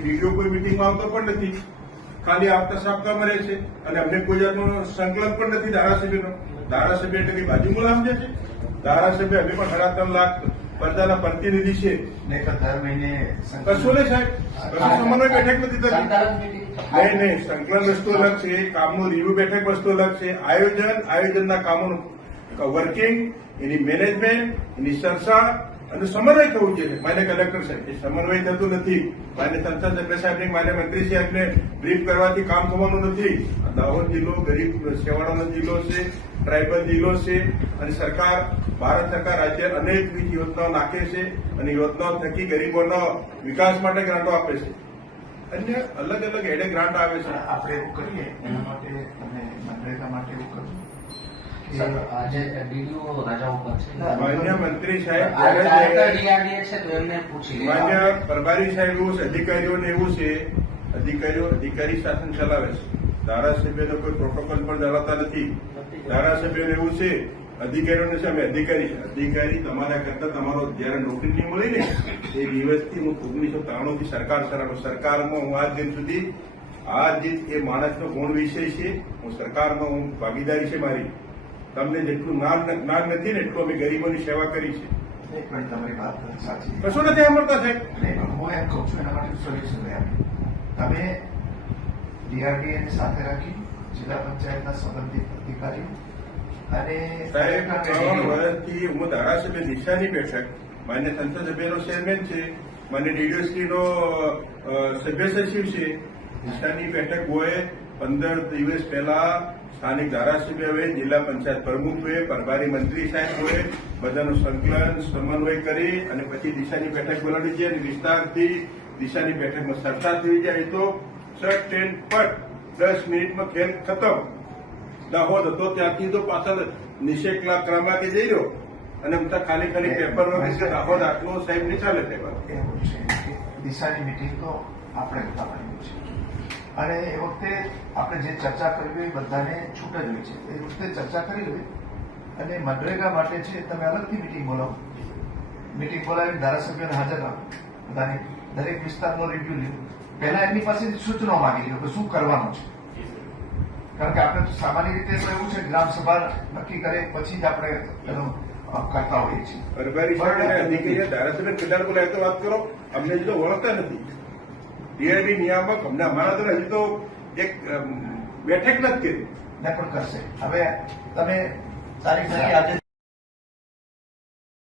DDO કોઈ મિટિંગમાં આવતો પણ નથી, ખાલી આપતા સાપતામાં રહે છે અને અમને કોઈ જાતનો સંકલન પણ નથી ધારાસભ્યનો. ધારાસભ્ય એટલે કે બાજુ મુલામ છે. ધારાસભ્ય અમે પણ 3.5 લાખ પ્રજાના પ્રતિનિધિ છે. દર મહિને કશું નહીં સાહેબ, કશું સમન્વય બેઠક નથી થતી. નહીં, સંકલન વસ્તુ અલગ છે, કામનું રિવ્યુ બેઠક વસ્તુ અલગ છે. આયોજનના કામોનું વર્કિંગ, એની મેનેજમેન્ટ, એની ચર્ચા અને સમન્વય થવું જોઈએ. માન્ય કલેક્ટર સાહેબ, એ સમન્વય થતું નથી. માન્ય સંસદ સભ્ય સાહેબને, માન્ય મંત્રી સાહેબને બ્રીફ કરવાથી કામ થવાનું નથી. દાહોદ જિલ્લો ગરીબ છેવાડાનો જિલ્લો છે, ટ્રાઇબલ જિલ્લો છે અને સરકાર, ભારત સરકાર રાજ્ય અનેકવિધ યોજનાઓ નાખે છે અને યોજનાઓ થકી ગરીબોનો વિકાસ માટે ગ્રાન્ટો આપે છે. અન્ય અલગ અલગ એડે ગ્રાન્ટ આવે છે. આપણે એવું કરીએ એના માટે અને મનરેગા માટે એવું કરવું. આજે ડીડીઓ રજાઓ પર છે. માન્ય મંત્રી સાહેબ, ડીઆરડીએ છે તો એમને પૂછી લે. માન્ય પ્રભારી સાહેબ એવું છે, અધિકારીઓને એવું છે, અધિકારી શાસન ચલાવે છે. ધારાસભ્યનો કોઈ પ્રોટોકોલ પણ ચલાવતા નથી. ધારાસભ્યોને એવું છે, અધિકારીઓને છે અમે અધિકારી તમારા કરતા તમારો જયારે નોકરી નહીં મળી ને એ દિવસથી હું 1993 થી સરકારમાં હું આજ દિન સુધી એ માણસનો ગુણ વિષય છે. હું સરકારમાં હું ભાગીદારી છે મારી. તમને જેટલું જ્ઞાન નથી ને એટલું અમે ગરીબોની સેવા કરી છે. એક મિનિટ, તમારી વાત સાચી. કશું નથી સાંભળતા સાહેબ. હું એમ કહું છું એના માટે સોલ્યુશન તમે ડીઆરડીએ સાથે રાખી જિલ્લા પંચાયતના સંબંધિત અધિકારીઓ અને સાહેબ 3 વર્ષથી હું ધારાસભ્ય દિશાની બેઠક, માન્ય સંસદ સભ્યનો ચેરમેન છે, માન્ય ડીડીઓશ્રીનો સભ્ય સચિવ છે. દિશાની બેઠક હોય 15 દિવસ પહેલા સ્થાનિક ધારાસભ્ય હોય, જિલ્લા પંચાયત પ્રમુખ હોય, પ્રભારી મંત્રી સાહેબ હોય, બધાનું સંકલન સમન્વય કરી અને પછી દિશાની બેઠક બોલાવી છે અને વિસ્તારથી દિશાની બેઠકમાં ચર્ચા થઈ જાય તો શર્ટ ટ્રેન પટ 10 મિનિટમાં ખેલ ખતમ. દાહોદ હતો ત્યાંથી તો પાછળ નિષેકલા ક્રમાંકે જઈ રહ્યો અને ખાલી પેપર વર્ક દાહોદ આટલો સાહેબ નહીં ચાલે. એવું છે દિશાની મિટિંગ તો આપણે થવાની છે અને એ વખતે આપણે જે ચર્ચા કરવી હોય બધાને છૂટ જ હોય છે. એ વખતે ચર્ચા કરી હોય અને મનરેગા માટે છે તમે અલગથી મિટિંગ બોલાવો. મિટિંગ બોલાવીને ધારાસભ્યોને હાજર રાખો, બધાની દરેક વિસ્તારનો રિવ્યુ લ્યો. પહેલા એમની પાસેથી સૂચનો માંગી લો કે શું કરવાનું છે. કારણ કે આપણે સામાન્ય રીતે તો એવું છે ગ્રામસભા નક્કી કરે પછી જ આપણે એનું કરતા હોઈએ છીએ. પ્રભારી અધિકારી ધારાસભ્ય કેટલા બોલાય તો વાત કરો. અમને હજી તો ઓળખતા નથી. ડીઆરડી નિયામક અમને અમારા તો હજી તો એક બેઠક નથી કરી. ને પણ કરશે. હવે તમે તારીખ આજે